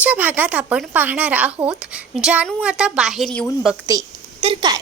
आजच्या भागात आपण पाहणार आहोत. जानू आता बाहेर येऊन बघते तर काय,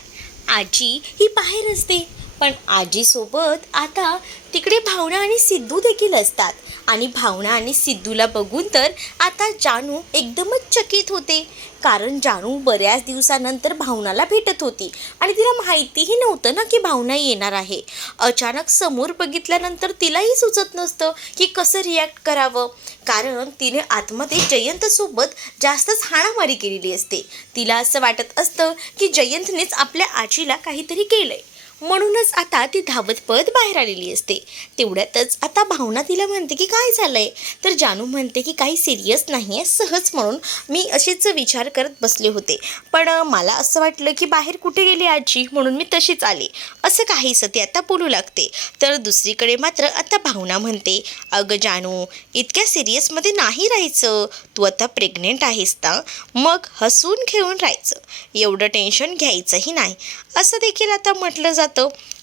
आजी ही बाहेर असते. पण आजीसोबत आता तिकडे भावना आणि सिद्धू देखील असतात. आणि भावना आणि सिद्धूला बघून तर आता जानू एकदमच चकित होते. कारण जानू बऱ्याच दिवसानंतर भावनाला भेटत होती आणि तिला माहितीही नव्हतं ना की भावना येणार आहे. अचानक समोर बघितल्यानंतर तिलाही सुचत नसतं की कसं रिॲक्ट करावं. कारण तिने आतमध्ये जयंतसोबत जास्तच हाणामारी केलेली असते. तिला असं वाटत असतं की जयंतनेच आपल्या आजीला काहीतरी केलंय. म्हणूनच आता ती धावत पळत बाहेर आलेली असते. तेवढ्यातच आता भावना तिला म्हणते की काय झालंय. तर जानू म्हणते की काही सिरियस नाही आहे, सहज म्हणून मी अशीच विचार करत बसले होते. पण मला असं वाटलं की बाहेर कुठे गेली आजी, म्हणून मी तशीच आले, असं काहीसं ती आता बोलू लागते. तर दुसरीकडे मात्र आता भावना म्हणते, अगं जानू, इतक्या सिरियसमध्ये नाही राहायचं. तू आता प्रेग्नेंट आहेस ना, मग हसून खेळून राहायचं, एवढं टेन्शन घ्यायचंही नाही, असं देखील आता म्हटलं जातं.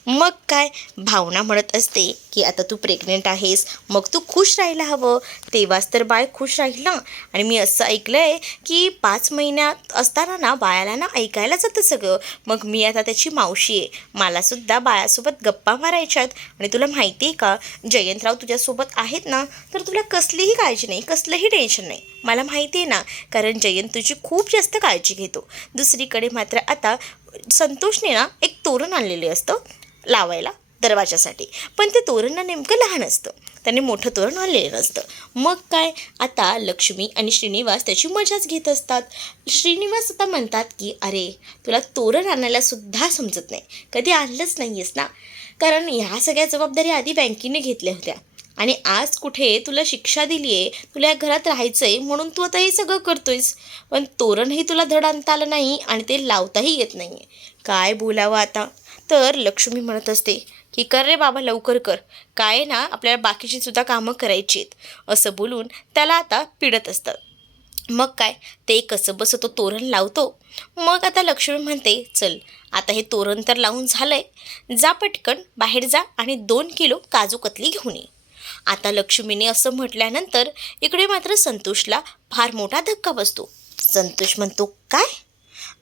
मग काय, भावना म्हणत असते की आता तू प्रेग्नेंट आहेस, मग तू खुश राहायला हवं, तेव्हाच तर बाळ खुश राहील ना. आणि मी असं ऐकलं आहे की 5 महिन्यात असताना ना बाळाला ना ऐकायला जातं सगळं. मग मी आता त्याची मावशी आहे, मलासुद्धा बाळासोबत गप्पा मारायच्यात. आणि तुला माहिती आहे का, जयंतराव तुझ्यासोबत आहेत ना, तर तुला कसलीही काळजी नाही, कसलंही टेन्शन नाही. मला माहिती आहे ना, कारण जयंत तुझी खूप जास्त काळजी घेतो. दुसरीकडे मात्र आता संतोषने ना एक तोरण आणलेले असतं लावायला दरवाजासाठी, पण ते तोरण ना नेमकं लहान असतं, त्याने मोठं तोरण आणलेलं नसतं. मग काय, आता लक्ष्मी आणि श्रीनिवास त्याची मजाच घेत असतात. श्रीनिवास आता म्हणतात की अरे, तुला तोरण आणायला सुद्धा समजत नाही, कधी आणलंच नाही आहेस ना, कारण ह्या सगळ्या जबाबदारी आधी बँकेने घेतल्या होत्या आणि आज कुठे तुला शिक्षा दिली आहे, तुला या घरात राहायचं आहे म्हणून तू आता हे सगळं करतोयस. पण तोरणही तुला धड आणता आलं नाही आणि ते लावताही येत नाही आहे, काय बोलावं आता. तर लक्ष्मी म्हणत असते की कर रे बाबा, लवकर कर, काय ना आपल्याला बाकीची सुद्धा कामं करायची आहेत, असं बोलून त्याला आता पिडत असतात. मग काय, ते कसं बसं तो तोरण लावतो. मग आता लक्ष्मी म्हणते, चल आता हे तोरण तर लावून झालंय, जा पटकन बाहेर जा आणि 2 किलो काजू कतली घेऊन ये. आता लक्ष्मीने असं म्हटल्यानंतर इकडे मात्र संतोषला फार मोठा धक्का बसतो. संतोष म्हणतो, काय?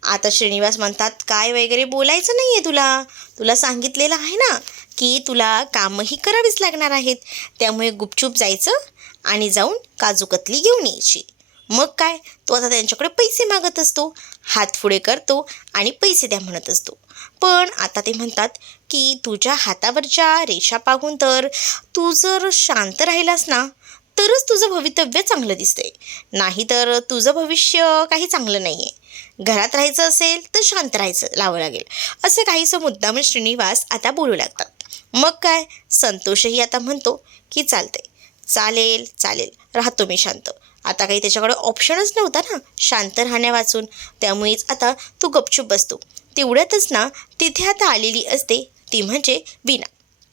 आता श्रीनिवास म्हणतात, काय वगैरे बोलायचं नाही आहे तुला, तुला सांगितलेलं आहे ना की तुला कामंही करावीच लागणार आहेत, त्यामुळे गुपचूप जायचं आणि जाऊन काजू कतली घेऊन यायची. मग काय, तो आता त्यांच्याकडे पैसे मागत असतो, हात पुढे करतो आणि पैसे द्या म्हणत असतो. पण आता ते म्हणतात की तुझ्या हातावरच्या रेषा पाहून तर तू जर शांत राहिलास ना, तरच तुझं भवितव्य चांगलं दिसतंय, नाही तर तुझं भविष्य काही चांगलं नाही आहे. घरात राहायचं असेल तर शांत राहायचं लावावं लागेल, असं काहीसं मुद्दाम श्रीनिवास आता बोलू लागतात. मग काय, संतोषही आता म्हणतो की चालतंय, चालेल चालेल, राहतो मी शांत. आता काही त्याच्याकडे ऑप्शनच नव्हता ना शांत राहण्या वाचून, त्यामुळेच आता तो गपचूप बसतो. तेवढ्यातच ना तिथे आता आलेली असते ती म्हणजे वीणा.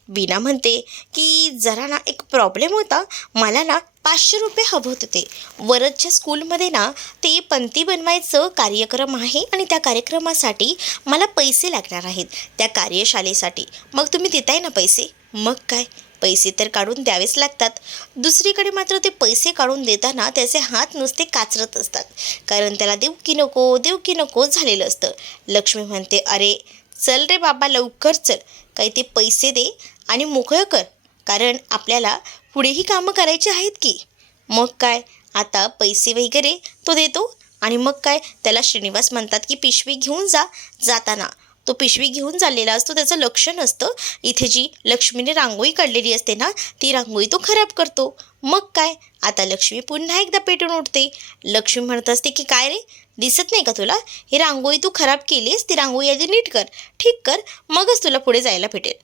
वीणा म्हणते की जरा ना एक प्रॉब्लेम होता, मला ना 500 रुपये हवं होते. वरच्या स्कूलमध्ये ना ते पंक्ती बनवायचं कार्यक्रम आहे आणि त्या कार्यक्रमासाठी मला पैसे लागणार आहेत, त्या कार्यशाळेसाठी. मग तुम्ही देताय ना पैसे? मग काय, पैसे तर काढून द्यावेच लागतात. दुसरीकडे मात्र ते पैसे काढून देताना त्याचे हात नुसते काचरत असतात, कारण त्याला देऊ की नको झालेलं असतं. लक्ष्मी म्हणते, अरे चल रे बाबा, लवकर चल, काही ते पैसे दे आणि मोकळं कर, कारण आपल्याला पुढेही कामं करायची आहेत की. मग काय, आता पैसे वगैरे तो देतो आणि मग काय, त्याला श्रीनिवास म्हणतात की पिशवी घेऊन जा. जाताना तो पिशवी घेऊन चाललेला असतो, त्याचं लक्ष नसतं, इथे जी लक्ष्मीने रांगोळी काढलेली असते ना, ती रांगोळी तो खराब करतो. मग काय, आता लक्ष्मी पुन्हा एकदा पेटून उठते. लक्ष्मी म्हणत असते की काय रे, दिसत नाही का तुला, ही रांगोळी तू खराब केलीस, ती रांगोळी आधी नीट कर, ठीक कर, मगच तुला पुढे जायला भेटेल.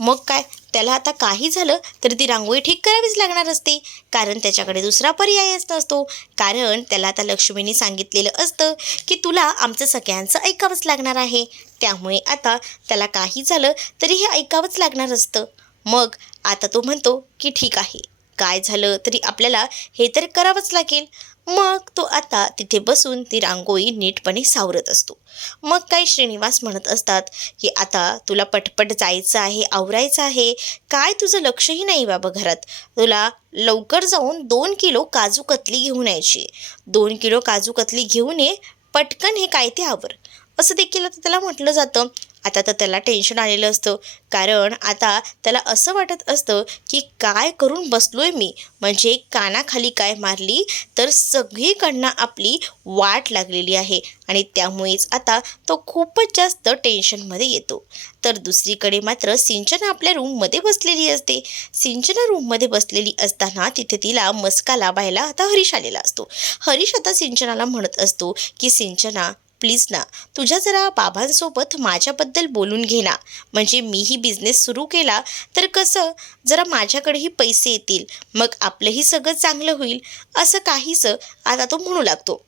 मग काय, त्याला आता काही झालं तर ती रांगोळी ठीक करावीच लागणार असते, कारण त्याच्याकडे दुसरा पर्यायच नसतो. कारण त्याला आता लक्ष्मीने सांगितलेलं असतं की तुला आमचं सगळ्यांचं ऐकावंच लागणार आहे, त्यामुळे आता त्याला काही झालं तरी हे ऐकावंच लागणार असतं. मग आता तो म्हणतो की ठीक आहे, काय झालं तरी आपल्याला हे तर करावंच लागेल. मग तो आता तिथे बसून ती रांगोळी नीटपणे सावरत असतो. मग काही श्रीनिवास म्हणत असतात की आता तुला पटपट जायचं आहे, आवरायचं आहे, काय तुझं लक्षही नाही बाबा घरात. तुला लवकर जाऊन 2 किलो काजू कतली घेऊन यायची. 2 किलो काजू कतली घेऊन ये, पटकन हे काय ते आवर. असं देखील आता त्याला म्हटलं जातं. आता तर त्याला टेन्शन आलेलं असतं, कारण आता त्याला असं वाटत असतं की काय करून बसलोय मी. म्हणजे कानाखाली काय मारली तर सगळीकडनं आपली वाट लागलेली आहे आणि त्यामुळेच आता तो खूपच जास्त टेन्शनमध्ये येतो. तर दुसरीकडे मात्र सिंचना आपल्या रूममध्ये बसलेली असते. सिंचना रूममध्ये बसलेली असताना तिथे तिला मस्का लावायला आता हरीश आलेला असतो. हरीश आता सिंचनाला म्हणत असतो की सिंचना, प्लीज ना, तुझ्या जरा बाबांसोबत माझ्याबद्दल बोलून घे ना. म्हणजे मीही बिझनेस सुरू केला तर कसं जरा माझ्याकडेही पैसे येतील, मग आपलंही सगळं चांगलं होईल, असं काहीसं आता तो म्हणू लागतो.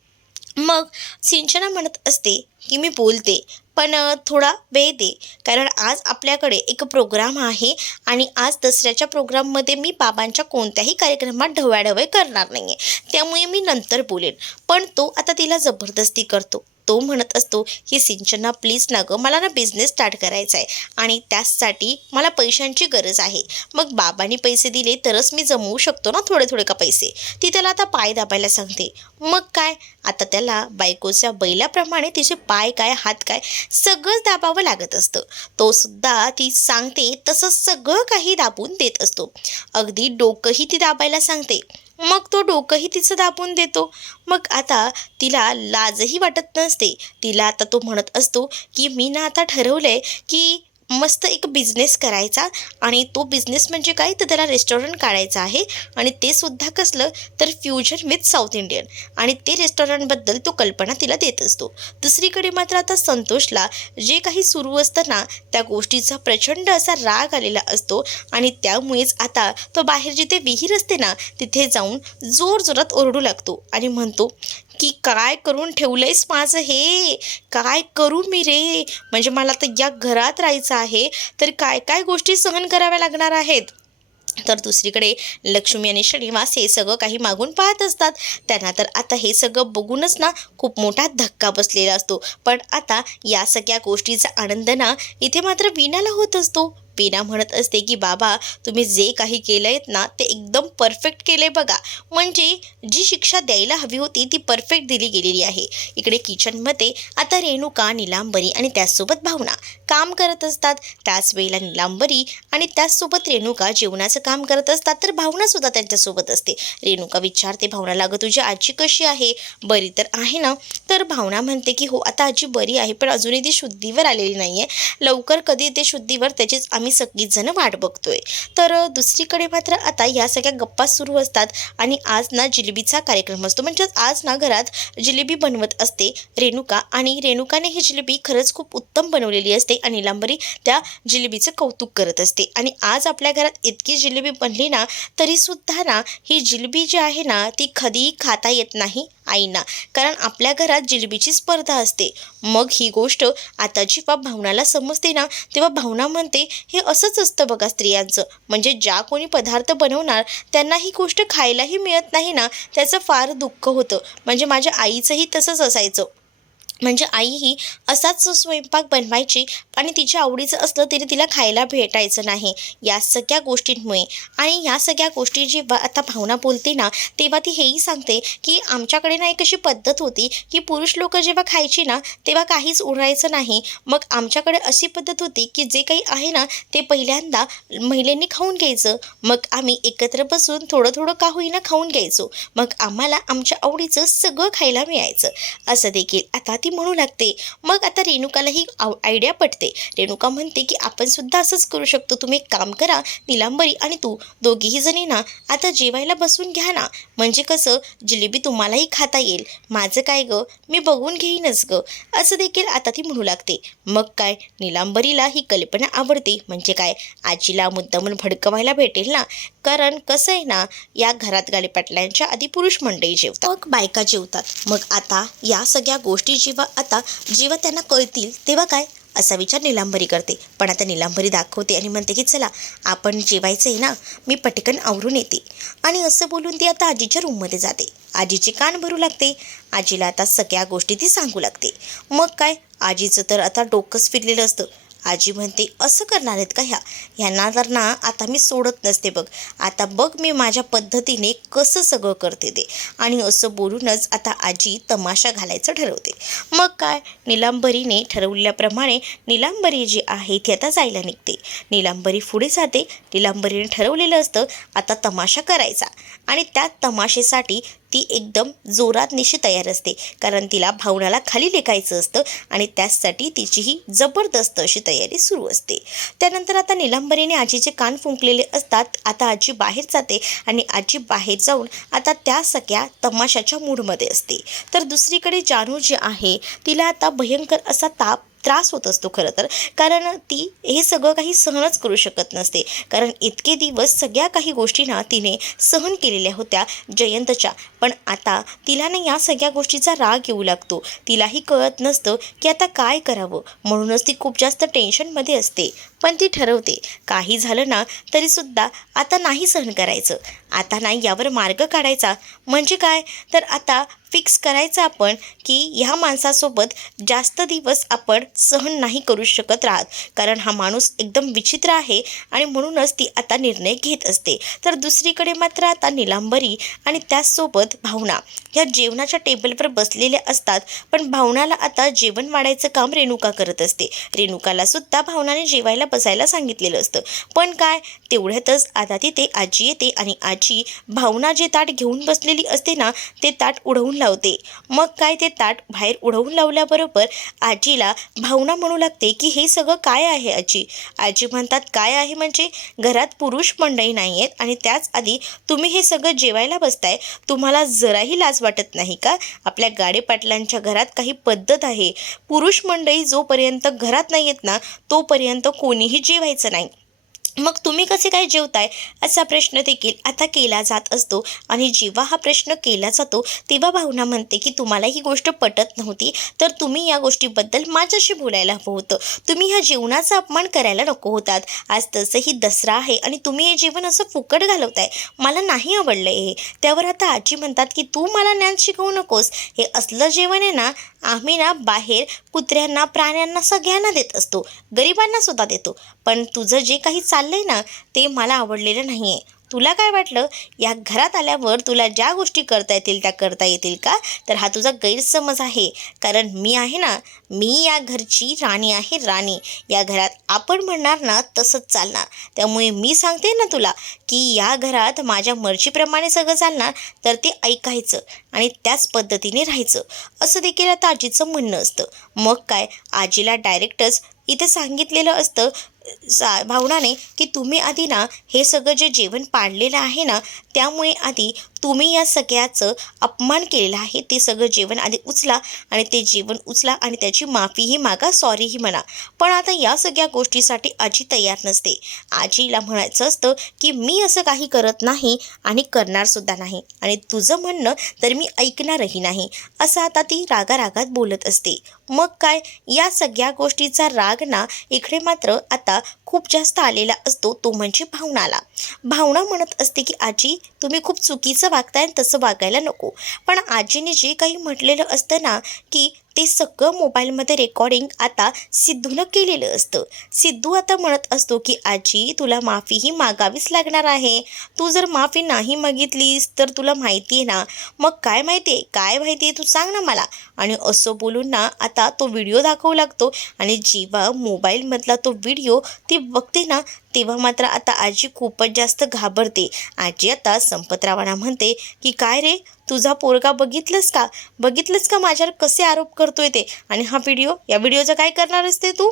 मग सिंचना म्हणत असते की मी बोलते, पण थोडा वेळ दे, कारण आज आपल्याकडे एक प्रोग्राम आहे आणि आज दसऱ्याच्या प्रोग्राममध्ये मी बाबांच्या कोणत्याही कार्यक्रमात ढवळाढवळ करणार नाही आहे, त्यामुळे मी नंतर बोलेन. पण तो आता तिला जबरदस्ती करतो. तो म्हणत असतो की सिंचना प्लीज ना गं, मला ना बिझनेस स्टार्ट करायचा आहे आणि त्यासाठी मला पैशांची गरज आहे. मग बाबांनी पैसे दिले तरच मी जमवू शकतो ना थोडे थोडे का पैसे. ती त्याला आता पाय दाबायला सांगते. मग काय, आता त्याला बायकोच्या बैलाप्रमाणे तिचे पाय काय हात काय सगळंच दाबावं लागत असतं. तो सुद्धा ती सांगते तसं सगळं काही दाबून देत असतो. अगदी डोकंही ती दाबायला सांगते. मग तो डोकंही तिचं दाबून देतो. मग आता तिला लाजही वाटत नसते. तिला आता तो म्हणत असतो की मी ना आता ठरवलंय की मस्त एक बिझनेस करायचा आणि तो बिझनेस म्हणजे काय तर त्याला रेस्टॉरंट काढायचं आहे आणि ते सुद्धा कसलं तर फ्युजन विथ साऊथ इंडियन, आणि ते रेस्टॉरंटबद्दल तो कल्पना तिला देत असतो. दुसरीकडे मात्र आता संतोषला जे काही सुरू असतं ना त्या गोष्टीचा प्रचंड असा राग आलेला असतो आणि त्यामुळेच आता तो बाहेर जिथे विहीर असते ना तिथे जाऊन जोरजोरात ओरडू लागतो आणि म्हणतो की काय करून ठेवलंयस माझं हे, काय करू मी रे. म्हणजे मला तर या घरात राहायचं आहे तर काय काय गोष्टी सहन कराव्या लागणार आहेत. तर दुसरीकडे लक्ष्मी आणि श्रीनिवास हे सगळं काही मागून पाहत असतात. त्यांना तर आता हे सगळं बघूनच ना खूप मोठा धक्का बसलेला असतो. पण आता या सगळ्या गोष्टीचा आनंद ना इथे मात्र वीणाला होत असतो. वीणा म्हणत असते की बाबा, तुम्ही जे काही केलं आहेत ना ते एकदम परफेक्ट केलं आहे बघा. म्हणजे जी शिक्षा द्यायला हवी होती ती परफेक्ट दिली गेलेली आहे. इकडे किचनमध्ये आता रेणुका, निलांबरी आणि त्याचसोबत भावना काम करत असतात. त्याच वेळेला निलांबरी आणि त्याचसोबत रेणुका जेवणाचं काम करत असतात, तर भावनासुद्धा त्यांच्यासोबत असते. रेणुका विचारते भावनाला, अगं तुझी आजी कशी आहे, बरी तर आहे ना. तर भावना म्हणते की हो आता आजी बरी आहे, पण अजूनही ती शुद्धीवर आलेली नाही आहे. लवकर कधी ते शुद्धीवर त्याचीच आम्ही सगळीच जण वाट बघतोय. तर दुसरीकडे मात्र आता या सगळ्या गप्पा सुरू असतात आणि आज ना जिलेबीचा कार्यक्रम असतो. म्हणजे आज ना घरात जिलेबी बनवत असते रेणुका आणि रेणुकाने ही जिलेबी खरंच खूप उत्तम बनवलेली असते आणि निलांबरी त्या जिलेबीचं कौतुक करत असते. आणि आज आपल्या घरात इतकी जिलेबी बनली ना तरीसुद्धा ना ही जिलेबी जी आहे ना ती कधीही खाता येत नाही आईना, कारण आपल्या घरात जिलेबीची स्पर्धा असते. मग ही गोष्ट आता जेव्हा भावनाला समजते ना तेव्हा भावना म्हणते हे असंच असतं बघा स्त्रियांचं. म्हणजे ज्या कोणी पदार्थ बनवणार त्यांना ही गोष्ट खायलाही मिळत नाही ना त्याचं फार दुःख होतं. म्हणजे माझ्या आईचंही तसंच असायचं. म्हणजे आईही असाच स्वयंपाक बनवायची आणि तिच्या आवडीचं असलं तरी तिला खायला भेटायचं नाही या सगळ्या गोष्टींमुळे. आणि या सगळ्या गोष्टी जेव्हा आता भावना बोलते ना तेव्हा ती हेही सांगते की आमच्याकडे ना एक अशी पद्धत होती की पुरुष लोक जेव्हा खायची ना तेव्हा काहीच उरायचं नाही. मग आमच्याकडे अशी पद्धत होती की जे काही आहे ना ते पहिल्यांदा महिलांनी खाऊन घ्यायचं, मग आम्ही एकत्र बसून थोडं थोडं का होईना खाऊन घ्यायचो, मग आम्हाला आमच्या आवडीचं सगळं खायला मिळायचं. असं देखील आता ती म्हणू लागते. मग आता रेणुकाला ही आयडिया पटते. रेणुका म्हणते की आपण सुद्धा असंच करू शकतो. तुम्ही एक काम करा, निलांबरी आणि तू दोघीही जणी ना आता जेवायला बसून घ्या ना, म्हणजे कसं जिलेबी तुम्हालाही खाता येईल. माझं काय गं, मी बघून घेईनच गं, असं देखील आता ती म्हणू लागते. मग काय, निलांबरीला ही कल्पना आवडते. म्हणजे काय, आजीला मुद्दामून भडकवायला भेटेल ना, कारण कसं आहे ना या घरात गालीपाटल्यांच्या आधी पुरुष मंडळी जेवतात, मग बायका जेवतात. मग आता या सगळ्या गोष्टी जेव्हा त्यांना कळतील तेव्हा काय असा विचार नीलांबरी करते. पण आता नीलांबरी दाखवते आणि म्हणते की चला आपण जेवायचं आहे ना, मी पटकन आवरून येते. आणि असं बोलून ती आता आजीच्या रूममध्ये जाते. आजीचे कान भरू लागते. आजीला आता सगळ्या गोष्टी ती सांगू लागते. मग काय, आजीचं तर आता डोकंच फिरलेलं असतं. आजी म्हणते असं करणार आहेत का ह्यांना तर ना आता मी सोडत नसते बघ. आता बघ मी माझ्या पद्धतीने कसं सगळं करते ते. आणि असं बोलूनच आता आजी तमाशा घालायचं ठरवते. मग काय, नीलांबरीने ठरवल्याप्रमाणे नीलांबरी जी आहे ती आता जायला निघते. नीलांबरी पुढे जाते. नीलांबरीने ठरवलेलं असतं आता तमाशा करायचा. आणि त्या तमाशेसाठी ती एकदम जोरात निशी तयार असते. कारण तिला भावनाला खाली लेखायचं असतं आणि त्याचसाठी तिची ही जबरदस्त अशी तयारी सुरू असते. त्यानंतर आता नीलांबरीने आजीचे कान फुंकलेले असतात. आता आजी बाहेर जाते आणि आजी बाहेर जाऊन आता त्या सगळ्या तमाशाच्या मूडमध्ये असते. तर दुसरीकडे जानू जी आहे तिला आता भयंकर असा त्रास होत असतो खरं तर. कारण ती हे सगळं काही सहनच करू शकत नसते. कारण इतके दिवस सगळ्या काही गोष्टी ना तिने सहन केलेल्या होत्या जयंतच्या. पण आता तिला ना या सगळ्या गोष्टीचा राग येऊ लागतो. तिलाही कळत नसतं की आता काय करावं. म्हणूनच ती खूप जास्त टेन्शनमध्ये असते. पण ती ठरवते काही झालं ना तरीसुद्धा आता नाही सहन करायचं. आता नाही यावर मार्ग काढायचा. म्हणजे काय, तर आता फिक्स करायचं आपण की ह्या माणसासोबत जास्त दिवस आपण सहन नाही करू शकत राहत. कारण हा माणूस एकदम विचित्र आहे आणि म्हणूनच ती आता निर्णय घेत असते. तर दुसरीकडे मात्र आता नीलांबरी आणि त्याचसोबत भावना ह्या जेवणाच्या टेबलवर बसलेल्या असतात. पण भावनाला आता जेवण वाढायचं काम रेणुका करत असते. रेणुकाला सुद्धा भावनाने जेवायला बसायला सांगितलेलं असतं. पण काय, तेवढ्यातच आता तिथे आजी येते आणि आजी भावना जे ताट घेऊन बसलेली असते ना ते ताट उडवून लावते. मग काय, ते ताट बाहेर उडवून लावल्याबरोबर आजीला भावना म्हणू लागते की हे सगळं काय आहे आजी. आजी म्हणतात काय आहे म्हणजे घरात पुरुष मंडळी नाही आहेत आणि त्याच आधी तुम्ही हे सगळं जेवायला बसताय. तुम्हाला जराही लाज वाटत नाही का? आपल्या गाडेपाटलांच्या घरात काही पद्धत आहे. पुरुष मंडळी जोपर्यंत घरात नाही आहेत ना तोपर्यंत कोणीही जेवायचं नाही. मग तुम्ही कसे काय जेवताय असा प्रश्न देखील आता केला जात असतो. आणि जेव्हा हा प्रश्न केला जातो तेव्हा भावना म्हणते की तुम्हाला ही गोष्ट पटत नव्हती तर तुम्ही या गोष्टीबद्दल माझ्याशी बोलायला हवं होतं. तुम्ही ह्या जेवणाचा अपमान करायला नको होतात. आज तसंही दसरा आहे आणि तुम्ही हे जेवण असं फुकट घालवताय. मला नाही आवडलं हे. त्यावर आता आजी म्हणतात की तू मला ज्ञान शिकवू नकोस. हे असलं जेवण आहे ना आम्ही ना बाहेर कुत्र्यांना प्राण्यांना सगळ्यांना देत असतो. गरिबांना सुद्धा देतो. पण तुझं जे काही चाललंय ना ते मला आवडलेलं नाही आहे. तुला काय वाटलं या घरात आल्यावर तुला ज्या गोष्टी करता येतील त्या करता येतील का? तर हा तुझा गैरसमज आहे. कारण मी आहे ना, मी या घरची राणी आहे, राणी. या घरात आपण म्हणणार ना तसंच चालणार. त्यामुळे मी सांगते ना तुला की या घरात माझ्या मर्जीप्रमाणे सगळं चालणार तर ते ऐकायचं आणि त्याच पद्धतीने राहायचं. असं देखील आता आजीचं म्हणणं असतं. मग काय, आजीला डायरेक्टच इथे सांगितलेलं असतं भावनाने की तुम्ही आधी ना हे सगळं जे जेवण पाडलेलं आहे ना त्यामुळे आधी तुम्ही या सगळ्याचं अपमान केलेला आहे. ते सगळं जेवण आधी उचला आणि ते जेवण उचला आणि त्याची माफीही मागा, सॉरीही म्हणा. पण आता या सगळ्या गोष्टीसाठी आजी तयार नसते. आजीला म्हणायचं असतं की मी असं काही करत नाही आणि करणारसुद्धा नाही आणि तुझं म्हणणं तर मी ऐकणारही नाही. असं आता ती रागारागात बोलत असते. मग काय, या सगळ्या गोष्टीचा राग ना इकडे मात्र आता खूप जास्त आलेला असतो. तो म्हणजे भावनाला. भावना म्हणत असते की आजी तुम्ही खूप चुकीचं वागताय आणि तसं वागायला नको. पण आजीने जे काही म्हटलेलं असतं ना की ते सगळं मोबाईलमध्ये रेकॉर्डिंग आता सिद्धूनं केलेलं असतं. सिद्धू आता म्हणत असतो की आजी तुला माफीही मागावीच लागणार आहे. तू जर माफी नाही मागितलीस तर तुला माहिती आहे ना. मग काय माहिती आहे, काय माहिती आहे तू सांग ना मला. आणि असं बोलून ना आता तो व्हिडिओ दाखवू लागतो. आणि जेव्हा मोबाईलमधला तो व्हिडिओ ती बघते ना तेव्हा मात्र आता आजी खूपच जास्त घाबरते. आजी आता संपतरावांना म्हणते की काय रे, तुझा पोरगा बघितलंस का माझ्यावर कसे आरोप करतोय ते. आणि हा या व्हिडिओचं काय करणार असते तू.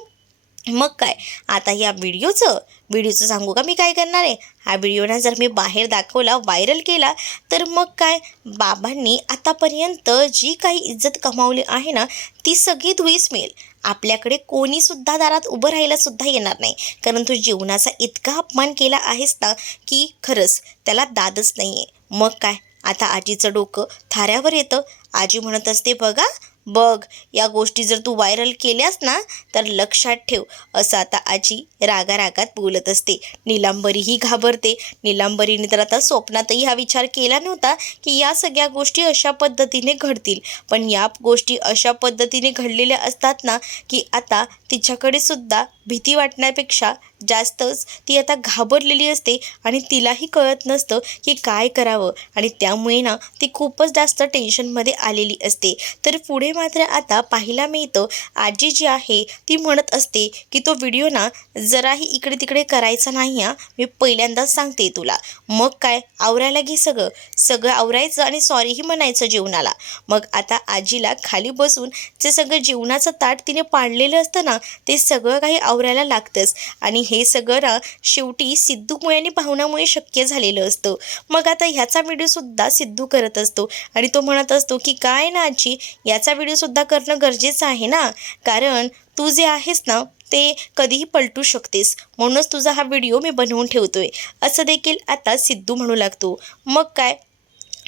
मग काय, आता या व्हिडिओचं सांगू का मी काय करणार आहे. हा व्हिडिओ ना जर मी बाहेर दाखवला, व्हायरल केला तर मग काय, बाबांनी आतापर्यंत जी काही इज्जत कमावली आहे ना ती सगळी धुळीस मिळेल. आपल्याकडे कोणीसुद्धा दारात उभं राहायला सुद्धा येणार नाही. कारण तू जीवनाचा इतका अपमान केला आहेस ना की खरंच त्याला दादच नाही आहे. मग काय, आता आजीचं डोकं थाऱ्यावर येतं. आजी म्हणत असते बघा बघ, या गोष्टी जर तू व्हायरल केल्यास ना तर लक्षात ठेव, असं आता आजी रागारागात बोलत असते. नीलांबरीही घाबरते. नीलांबरीने तर आता स्वप्नातही हा विचार केला नव्हता की या सगळ्या गोष्टी अशा पद्धतीने घडतील. पण या गोष्टी अशा पद्धतीने घडलेल्या असतात ना की आता तिच्याकडे सुद्धा भीती वाटण्यापेक्षा जास्तच ती आता घाबरलेली असते आणि तिलाही कळत नसतं की काय करावं, आणि त्यामुळे ना ती खूपच जास्त टेन्शनमध्ये आलेली असते. तर पुढे मात्र आता पाहायला मिळतं, आजी जी आहे ती म्हणत असते की तो व्हिडिओ ना जराही इकडे तिकडे करायचा नाही हा, मी पहिल्यांदाच सांगते तुला. मग काय, आवरायला घे सगळं सगळं आवरायचं आणि सॉरीही म्हणायचं जेवणाला. मग आता आजीला खाली बसून जे सगळं जेवणाचं ताट तिने पाडलेलं असतं ना ते सगळं काही आवरायला लागतंच. आणि हे सगळं ना शेवटी सिद्धूमुळे आणि भावनामुळे शक्य झालेलं असतं. मग आता ह्याचा व्हिडिओसुद्धा सिद्धू करत असतो आणि तो म्हणत असतो की काय ना आजी, याचा व्हिडिओसुद्धा करणं गरजेचं आहे ना, कारण तू जे आहेस ना ते कधीही पलटू शकतेस, म्हणूनच तुझा हा व्हिडिओ मी बनवून ठेवतोय, असं देखील आता सिद्धू म्हणू लागतो. मग काय,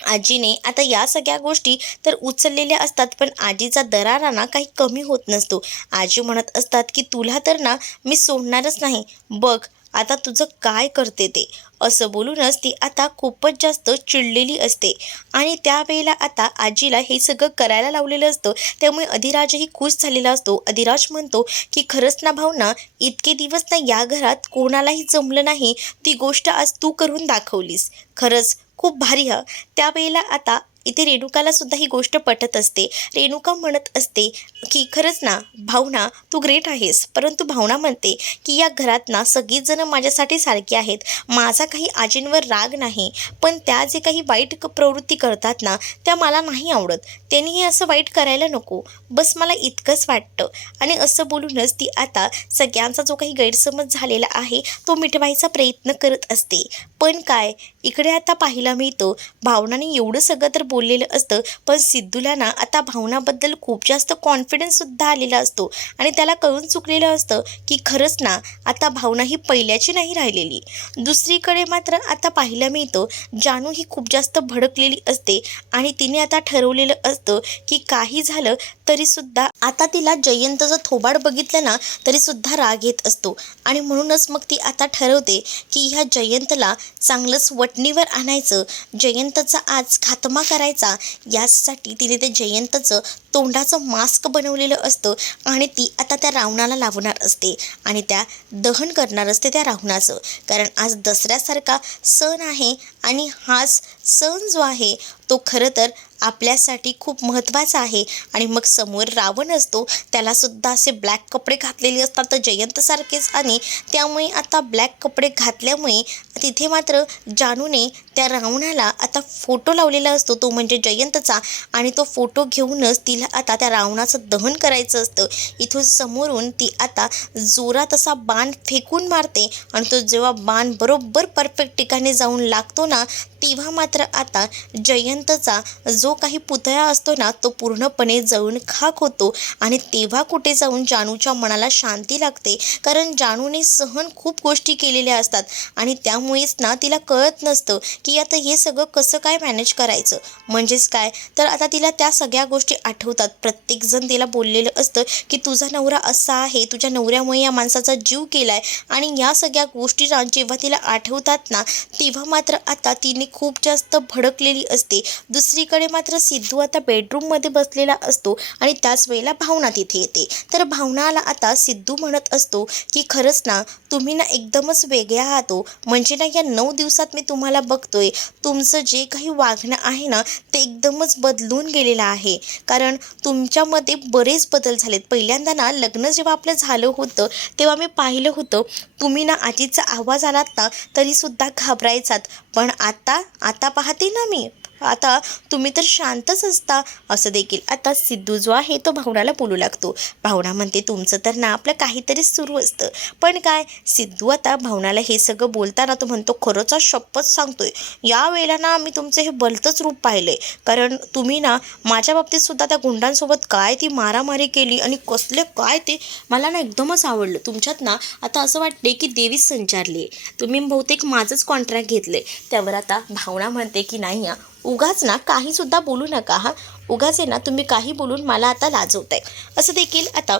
आजीने आता या सगळ्या गोष्टी तर उचललेल्या असतात, पण आजीचा दरारा ना काही कमी होत नसतो. आजी म्हणत असतात की तुला तर ना मी सोडणारच नाही, बघ आता तुझं काय करते ते, असं बोलूनच ती आता खूपच जास्त चिडलेली असते. आणि त्यावेळेला आता आजीला हे सगळं करायला लावलेलं असतं, त्यामुळे अधिराजही खुश झालेला असतो. अधिराज म्हणतो की खरंच ना भावना, इतके दिवस ना या घरात कोणालाही जमलं नाही, ती गोष्ट आज तू करून दाखवलीस, खरंच खूप भारी हा. त्यावेळेला आता इथे रेणुकाला सुद्धा ही गोष्ट पटत असते. रेणुका म्हणत असते की खरंच ना भावना, तू ग्रेट आहेस, परंतु भावना म्हणते की या घरात ना सगळीच जण माझ्यासाठी सारखी आहेत, माझा काही आजींवर राग नाही, पण त्या जे काही वाईट प्रवृत्ती करतात ना त्या मला नाही आवडत, त्यांनी हे असं वाईट करायला नको, बस मला इतकंच वाटतं. आणि असं बोलूनच ती आता सगळ्यांचा जो काही गैरसमज झालेला आहे तो मिटवायचा प्रयत्न करत असते. पण काय, इकडे आता पाहायला मिळतं, भावनाने एवढं सगळं तर बोललेलं असतं, पण सिद्धूला ना आता भावनाबद्दल खूप जास्त कॉन्फिडन्ससुद्धा आलेला असतो आणि त्याला कळून चुकलेलं असतं की खरंच ना आता भावना ही पहिल्याची नाही राहिलेली. दुसरीकडे मात्र आता पाहायला मिळतं, जानू ही खूप जास्त भडकलेली असते आणि तिने आता ठरवलेलं असतं की काही झालं तरीसुद्धा आता तिला जयंतचं थोबाड बघितलं ना तरीसुद्धा राग येत असतो. आणि म्हणूनच मग ती आता ठरवते की ह्या जयंतला चांगलंच वटणीवर आणायचं, जयंतचा आज खात्मा करायचा. यासाठी तिने ते जयंतचं तोंडाचं मास्क बनवलेलं असतं आणि ती आता त्या रावणाला लावणार असते आणि त्या दहन करणार असते त्या रावणाचं. कारण आज दसऱ्यासारखा सण आहे आणि हाच सण जो आहे तो खरं तर आपल्यासाठी खूप महत्त्वाचा आहे. आणि मग समोर रावण असतो, त्यालासुद्धा असे ब्लॅक कपडे घातलेले असतात तर जयंतसारखेच, आणि त्यामुळे आता ब्लॅक कपडे घातल्यामुळे तिथे मात्र जानूने त्या रावणाला आता फोटो लावलेला असतो, तो म्हणजे जयंतचा, आणि तो फोटो घेऊनच तिला आता त्या रावणाचं दहन करायचं असतं. इथून समोरून ती आता जोरात असा बाण फेकून मारते आणि तो जेव्हा बाण बरोबर परफेक्ट ठिकाणी जाऊन लागतो ना तेव्हा मात्र आता जयंतचा जो काही पुतळा असतो ना तो पूर्णपणे जळून खाक होतो. आणि तेव्हा कुठे जाऊन जानूच्या मनाला शांती लागते, कारण जानूने सहन खूप गोष्टी केलेल्या असतात आणि त्यामुळेच ना तिला कळत नसतं की आता हे सगळं कसं काय मॅनेज करायचं. म्हणजेच काय, तर आता तिला त्या सगळ्या गोष्टी आठवतात. प्रत्येकजण तिला बोललेलं असतं की तुझा नवरा असा आहे, तुझ्या नवऱ्यामुळे या माणसाचा जीव केलाय, आणि या सगळ्या गोष्टी जेव्हा तिला आठवतात ना तेव्हा मात्र आता तिने खूप जास्त भडकलेली असते. दुसरीकडे मात्र सिद्धू आता बेडरूममध्ये बसलेला असतो आणि त्याच वेळेला भावना तिथे येते. तर भावनाला आता सिद्धू म्हणत असतो की खरंच ना तुम्ही ना एकदमच वेगळ्या आहात हो, म्हणजे ना या 9 दिवसात मी तुम्हाला बघतोय, तुमचं जे काही वागणं आहे ना ते एकदमच बदलून गेलेलं आहे. कारण तुमच्यामध्ये बरेच बदल झालेत. पहिल्यांदा ना लग्न जेव्हा आपलं झालं होतं तेव्हा मी पाहिलं होतं, तुम्ही ना आजीचा आवाज आलात ना तरीसुद्धा घाबरायचात, पण आता आता पाहते ना मी, आता तुम्ही तर शांतच असता, असं देखील आता सिद्धू जो आहे तो भावनाला बोलू लागतो. भावना म्हणते तुमचं तर ना आपलं काहीतरी सुरू असतं. पण काय, सिद्धू आता भावनाला हे सगळं बोलताना तो म्हणतो खरंच शपथ सांगतोय, या वेळेला ना मी तुमचं हे भलतंच रूप पाहिलंय, कारण तुम्ही ना माझ्या बाबतीत सुद्धा त्या गुंडांसोबत काय ती मारामारी केली आणि कसले काय ते मला ना एकदमच आवडलं. तुमच्यात ना आता असं वाटते की देवीच संचारली आहे, तुम्ही बहुतेक माझंच कॉन्ट्रॅक्ट घेतले. त्यावर आता भावना म्हणते की नाही, उगाच ना काहीसुद्धा बोलू नका हा, उगाच आहे ना तुम्ही काही बोलून मला आता लाजवताय, असं देखील आता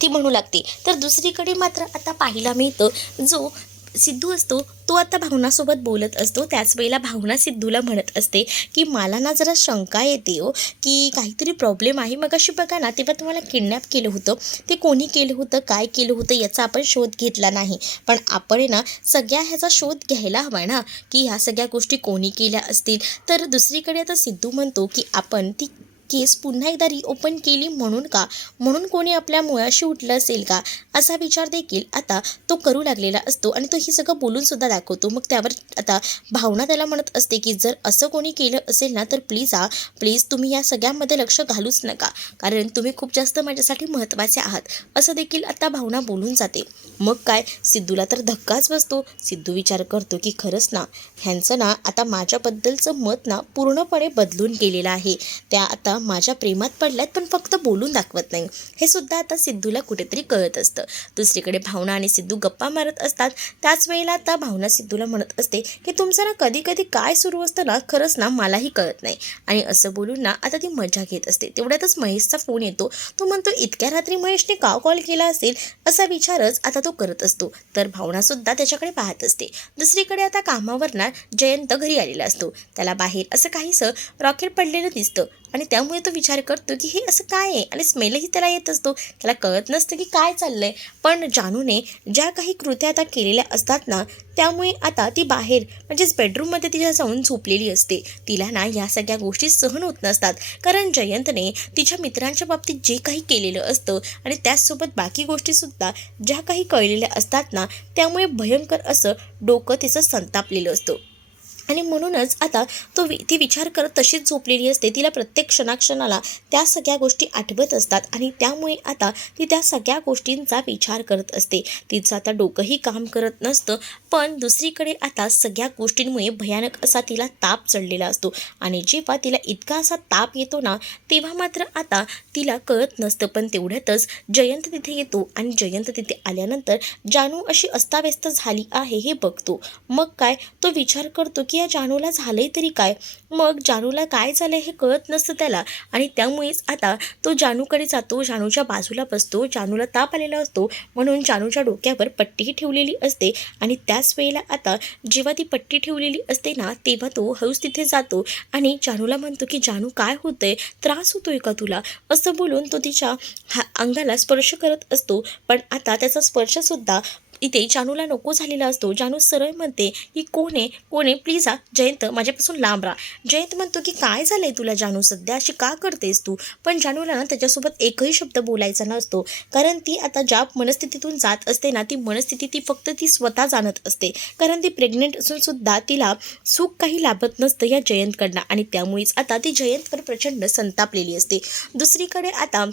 ती म्हणू लागते. तर दुसरीकडे मात्र आता पाहायला मिळतं, जो सिद्धू असतो तो आता भावनासोबत बोलत असतो. त्याच वेळेला भावना सिद्धूला म्हणत असते की मला ना जरा शंका येते हो, की काहीतरी प्रॉब्लेम आहे. मग अशी बघा ना, तेव्हा तुम्हाला किडनॅप केलं होतं, ते कोणी केलं होतं, काय केलं होतं याचा आपण शोध घेतला नाही. पण आपण आहे ना सगळ्या ह्याचा शोध घ्यायला हवा ना, की ह्या सगळ्या गोष्टी कोणी केल्या असतील. तर दुसरीकडे आता सिद्धू म्हणतो की आपण ती केस पुन्हा एकदा रिओपन केली म्हणून का, म्हणून कोणी आपल्या मुळाशी उठलं असेल का, असा विचार देखील आता तो करू लागलेला असतो. आणि तो हे सगळं बोलून सुद्धा दाखवतो. मग त्यावर आता भावना त्याला म्हणत असते की जर असं कोणी केलं असेल ना तर प्लीज तुम्ही या सगळ्यामध्ये लक्ष घालूच नका, कारण तुम्ही खूप जास्त माझ्यासाठी महत्त्वाचे आहात, असं देखील आता भावना बोलून जाते. मग काय, सिद्धूला तर धक्काच बसतो. सिद्धू विचार करतो की खरंच ना, ह्यांचं ना आता माझ्याबद्दलचं मत ना पूर्णपणे बदलून गेलेलं आहे. त्या आता माझ्या प्रेमात पडल्यात, पण फक्त बोलून दाखवत नाही, हे सुद्धा आता सिद्धूला कुठेतरी कळत असतं. दुसरीकडे भावना आणि सिद्धू गप्पा मारत असतात. त्याच वेळेला आता भावना सिद्धूला म्हणत असते की तुमचं ना कधी कधी काय सुरू असतं ना, खरंच ना मलाही कळत नाही. आणि असं बोलून ना आता ती मजा घेत असते. तेवढ्यातच महेशचा फोन येतो. तो म्हणतो इतक्या रात्री महेशने का कॉल केला असेल, असा विचारच आता तो करत असतो. तर भावनासुद्धा त्याच्याकडे पाहत असते. दुसरीकडे आता कामावर ना जयंत घरी आलेला असतो. त्याला बाहेर असं काहीसं रॉकेट पडलेलं दिसतं आणि त्यामुळे तो विचार करतो की हे असं काय आहे, आणि स्मेलही त्याला येत असतो. त्याला कळत नसतं की काय चाललंय. पण जानूने ज्या काही कृत्या आता केलेल्या असतात ना, त्यामुळे आता ती बाहेर म्हणजेच बेडरूममध्ये तिच्या जाऊन झोपलेली असते. तिला ना या सगळ्या गोष्टी सहन होत नसतात, कारण जयंतने तिच्या मित्रांच्या बाबतीत जे काही केलेलं असतं आणि त्याचसोबत बाकी गोष्टीसुद्धा ज्या काही कळलेल्या असतात ना, त्यामुळे भयंकर असं डोकं तिचं संतापलेलं असतं. आणि म्हणूनच आता ती विचार करत तशीच झोपलेली असते. तिला प्रत्येक क्षणाक्षणाला त्या सगळ्या गोष्टी आठवत असतात आणि त्यामुळे आता ती त्या सगळ्या गोष्टींचा विचार करत असते. तिचं आता डोकंही काम करत नसतं. पण दुसरीकडे आता सगळ्या गोष्टींमुळे भयानक असा तिला ताप चढलेला असतो. आणि जेव्हा तिला इतका असा ताप येतो ना, तेव्हा मात्र आता तिला कळत नसतं. पण तेवढ्यातच जयंत तिथे येतो आणि जयंत तिथे आल्यानंतर जानू अशी अस्ताव्यस्त झाली आहे हे बघतो. मग काय, तो विचार करतो की या जानूला झालंय तरी काय. मग जानूला काय झालंय हे कळत नसतं त्याला, आणि त्यामुळेच आता तो जानूकडे जातो, जानूच्या बाजूला बसतो. जानूला ताप आलेला असतो म्हणून जानूच्या डोक्यावर पट्टीही ठेवलेली असते. आणि त्याच वेळेला आता जेव्हा ती पट्टी ठेवलेली असते ना, तेव्हा तो हळूच तिथे जातो आणि जानूला म्हणतो की जानू काय होतंय, त्रास होतोय का तुला, असं बोलून तो तिच्या अंगाला स्पर्श करत असतो. पण आता त्याचा स्पर्शसुद्धा इथे जानूला नको झालेला असतो. जानू सरळ म्हणते की कोण आहे प्लीज जयंत माझ्यापासून लांब राहा. जयंत म्हणतो की काय झालंय तुला जानू, सध्या अशी का करतेस तू. पण जानूला ना त्याच्यासोबत एकही शब्द बोलायचा नसतो, कारण ती आता ज्या मनस्थितीतून जात असते ना, ती मनस्थिती ती स्वतः जाणत असते. कारण ती प्रेग्नेंट असून सुद्धा तिला सुख काही लाभत नसतं या जयंतकडनं, आणि त्यामुळेच आता ती जयंतवर प्रचंड संतापलेली असते. दुसरीकडे आता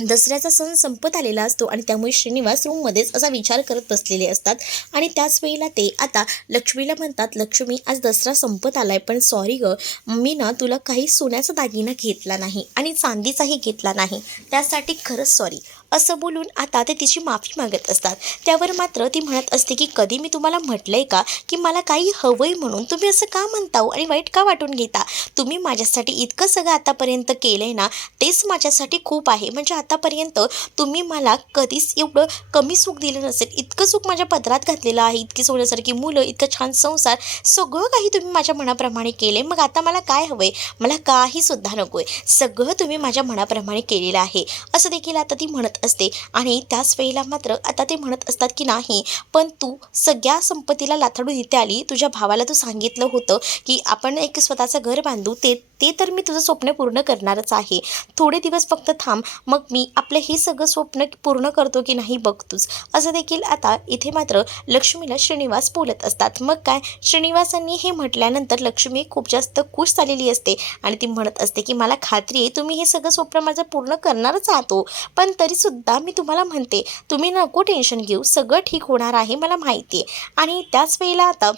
दसऱ्याचा सण संपत आलेला असतो आणि त्यामुळे श्रीनिवास रूममध्येच असा विचार करत बसलेले असतात. आणि त्याच वेळेला ते आता लक्ष्मीला म्हणतात, लक्ष्मी आज दसरा संपत आलाय, पण सॉरी ग, मी ना तुला काही सोन्याचा दागिना घेतला नाही आणि चांदीचाही घेतला नाही, त्यासाठी खरंच सॉरी, असं बोलून आता ते तिची माफी मागत असतात. त्यावर मात्र ती म्हणत असते की कधी मी तुम्हाला म्हटलंय का की मला काही हवंय म्हणून, तुम्ही असं का म्हणता हो आणि वाईट का वाटून घेता. तुम्ही माझ्यासाठी इतकं सगळं आतापर्यंत केलंय ना, तेच माझ्यासाठी खूप आहे. म्हणजे आतापर्यंत तुम्ही मला कधीच एवढं कमी सुख दिलं नसेल, इतकं सुख माझ्या पदरात घातलेलं आहे, इतकी सोन्यासारखी मुलं, इतकं छान संसार, सगळं काही तुम्ही माझ्या मनाप्रमाणे केले. मग आता मला काय हवंय, मला काही सुद्धा नकोय, सगळं तुम्ही माझ्या मनाप्रमाणे केलेलं आहे, असं देखील आता ती म्हणत असते. आणि त्याच वेळेला मात्र आता ते म्हणत असतात की नाही, पण तू सगळ्या संपत्तीला लाथाडून इथे आली. तुझ्या भावाला तू सांगितलं होतं की आपण एक स्वतःचं घर बांधू, ते तर मी तुझं स्वप्न पूर्ण करणारच आहे. थोडे दिवस फक्त थांब, मग मी आपलं हे सगळं स्वप्न पूर्ण करतो की नाही बघतोच, असं देखील आता इथे मात्र लक्ष्मीला श्रीनिवास बोलत असतात. मग काय, श्रीनिवासांनी हे म्हटल्यानंतर लक्ष्मी खूप जास्त खुश झालेली असते आणि ती म्हणत असते की मला खात्री आहे तुम्ही हे सगळं स्वप्न माझं पूर्ण करणारच आहात हो. पण तरीसुद्धा मी तुम्हाला म्हणते, तुम्ही नको टेन्शन घेऊ, सगळं ठीक होणार आहे, मला माहिती आहे. आणि त्याच वेळेला आता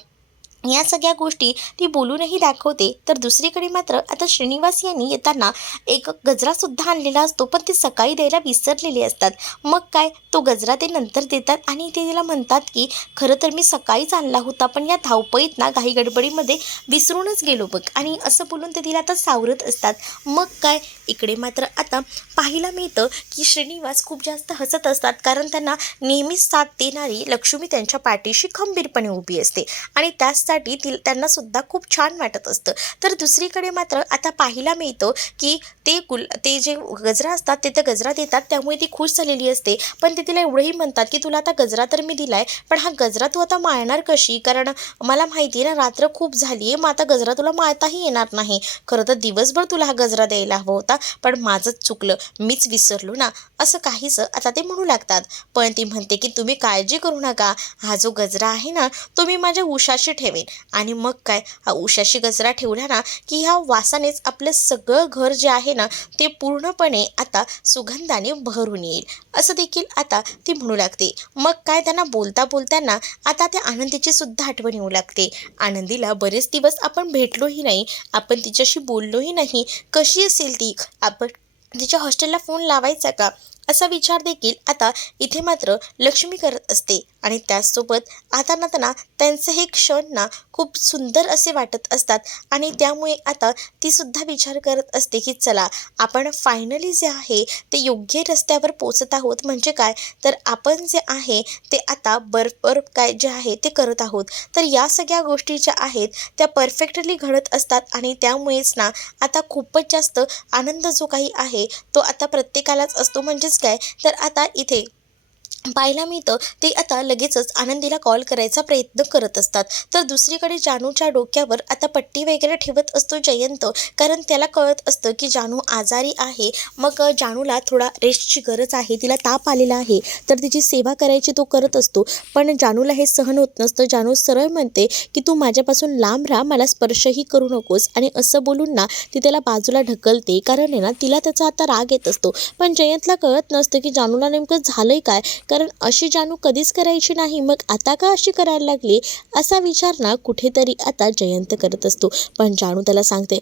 या सगळ्या गोष्टी ती बोलूनही दाखवते. तर दुसरीकडे मात्र आता श्रीनिवास यांनी येताना एक गजरासुद्धा आणलेला असतो, पण ते सकाळी द्यायला विसरलेले असतात. मग काय, तो गजरा ते नंतर देतात आणि ते तिला म्हणतात की खरं तर मी सकाळीच आणला होता, पण या धावपळीत ना घाई गडबडीमध्ये विसरूनच गेलो बघ, आणि असं बोलून ते तिला आता सावरत असतात. मग काय, इकडे मात्र आता पाहायला मिळतं की श्रीनिवास खूप जास्त हसत असतात, कारण त्यांना नेहमीच साथ देणारी लक्ष्मी त्यांच्या पाठीशी खंबीरपणे उभी असते आणि त्याचसाठी त्यांना सुद्धा खूप छान वाटत असतं. तर दुसरीकडे मात्र आता पाहायला मिळतं की ते जे गजरा असतात ते गजरा देतात, त्यामुळे ती खुश झालेली असते. पण ते तिला एवढंही म्हणतात की तुला आता गजरा तर मी दिलाय, पण हा गजरा तू आता माळणार कशी, कारण मला माहिती आहे ना रात्र खूप झाली आहे, मग आता गजरा तुला माळताही येणार नाही. खरं तर दिवसभर तुला हा गजरा द्यायला हवा होता, पण माझंच चुकलं, मीच विसरलो ना, असं काहीसं आता ते म्हणू लागतात. पण ती म्हणते की तुम्ही काळजी करू नका, हा जो गजरा आहे ना तो मी माझ्या उशाशी ठेवेन. आणि मग काय, हा उशाशी गजरा ठेवला ना की ह्या वासानेच आपलं सगळं घर जे आहे ना ते पूर्णपणे आता सुगंधाने भरून येईल, असं देखील आता ती म्हणू लागते. मग काय, त्यांना बोलता बोलताना आता त्या आनंदीची सुद्धा आठवण येऊ लागते. आनंदीला बरेच दिवस आपण भेटलोही नाही, आपण तिच्याशी बोललोही नाही, कशी असेल ती, आपण तिच्या हॉस्टेलला फोन लावायचा का, असा विचार देखील आता इथे मात्र लक्ष्मी करत असते. आणि त्याचसोबत आता ना त्यांना त्यांचे हे क्षण ना खूप सुंदर असे वाटत असतात, आणि त्यामुळे आता ती सुद्धा विचार करत असते की चला, आपण फायनली जे आहे ते योग्य रस्त्यावर पोचत आहोत. म्हणजे काय, तर आपण जे आहे ते आता बरोबर काय जे आहे ते करत आहोत. तर या सगळ्या गोष्टी ज्या आहेत त्या परफेक्टली घडत असतात, आणि त्यामुळेच ना आता खूपच जास्त आनंद जो काही आहे तो आता प्रत्येकालाच असतो. म्हणजेच काय, तर आता इथे पाहायला मिळतं ते आता लगेचच आनंदीला कॉल करायचा प्रयत्न करत असतात. तर दुसरीकडे जानूच्या डोक्यावर आता पट्टी वगैरे ठेवत असतो जयंत, कारण त्याला कळत असतं की जानू आजारी आहे. मग जानूला थोडा रेस्टची गरज आहे, तिला ताप आलेला आहे, तर तिची सेवा करायची तो करत असतो. पण जानूला हे सहन होत नसतं. जानू सरळ म्हणते की तू माझ्यापासून लांब राहा, मला स्पर्शही करू नकोस, आणि असं बोलून ना ती त्याला बाजूला ढकलते, कारण आहे ना तिला त्याचा आता राग येत असतो. पण जयंतला कळत नसतं की जानूला नेमकं झालंय काय, कारण अशी जानू कधीच करायची नाही, मग आता का अशी करायला लागली, असा विचार ना कुठेतरी आता जयंत करत असतो. पण जानू त्याला सांगते,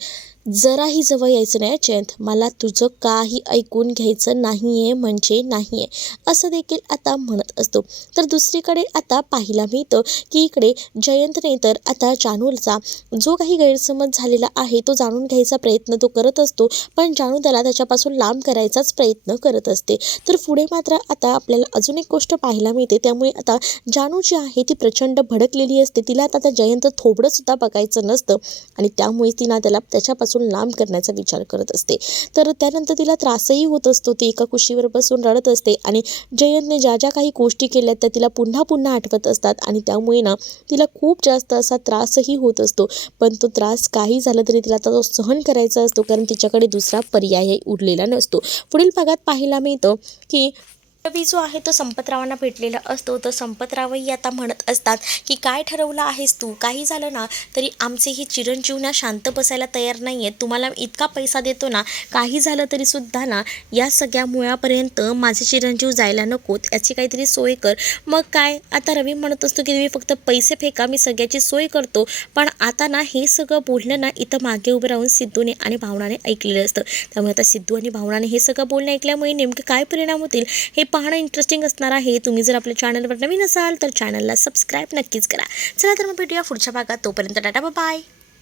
जराही जवळ यायचं नाही जयंत, मला तुझं काही ऐकून घ्यायचं नाही आहे म्हणजे नाही आहे, असं देखील आता म्हणत असतो. तर दुसरीकडे आता पाहायला मिळतं की इकडे जयंतने तर आता जानूचा जो काही गैरसमज झालेला आहे तो जाणून घ्यायचा प्रयत्न तो करत असतो, पण जानू त्याला त्याच्यापासून लांब करायचाच प्रयत्न करत असते. तर पुढे मात्र आता आपल्याला अजून एक गोष्ट पाहायला मिळते, त्यामुळे आता जानू जी आहे ती प्रचंड भडकलेली असते. तिला आता त्या जयंत थोबडंसुद्धा बघायचं नसतं, आणि त्यामुळे तिला त्याला त्याच्यापासून लांब करण्याचा विचार करत असते. तर त्यानंतर तिला त्रासही होत असतो, ती एका कुशीवर बसून रडत असते, आणि जयंतने ज्या ज्या काही गोष्टी केल्या त्या तिला पुन्हा पुन्हा आठवत असतात, आणि त्यामुळे ना तिला खूप जास्त असा त्रासही होत असतो. पण तो त्रास काही झालं तरी तिला आता तो सहन करायचा असतो, कारण तिच्याकडे दुसरा पर्याय उरलेला नसतो. पुढील भागात पाहायला मिळतं की रवी जो आहे तो संपतरावांना भेटलेला असतो. तर संपतरावही आता म्हणत असतात की काय ठरवलं आहेस तू, काही झालं ना तरी आमचे ही चिरंजीव ना शांत बसायला तयार नाही आहेत, तुम्हाला इतका पैसा देतो ना, काही झालं तरी सुद्धा ना या सगळ्या मुळापर्यंत माझे चिरंजीव जायला नकोत, याची काहीतरी सोय कर. मग काय, आता रवी म्हणत असतो की तुम्ही फक्त पैसे फेका, मी सगळ्याची सोय करतो. पण आता ना हे सगळं बोलणं ना इथं मागे उभं राहून सिद्धूने आणि भावनाने ऐकलेलं असतं. त्यामुळे आता सिद्धू आणि भावनाने हे सगळं बोलणं ऐकल्यामुळे नेमके काय परिणाम होतील हे पाहणं इंटरेस्टिंग असणार आहे. तुम्ही जर आपल्या चॅनलवर नवीन असाल तर चॅनलला सबस्क्राईब नक्कीच करा. चला तर मग भेटूया पुढच्या भागात, तोपर्यंत टाटा बाय.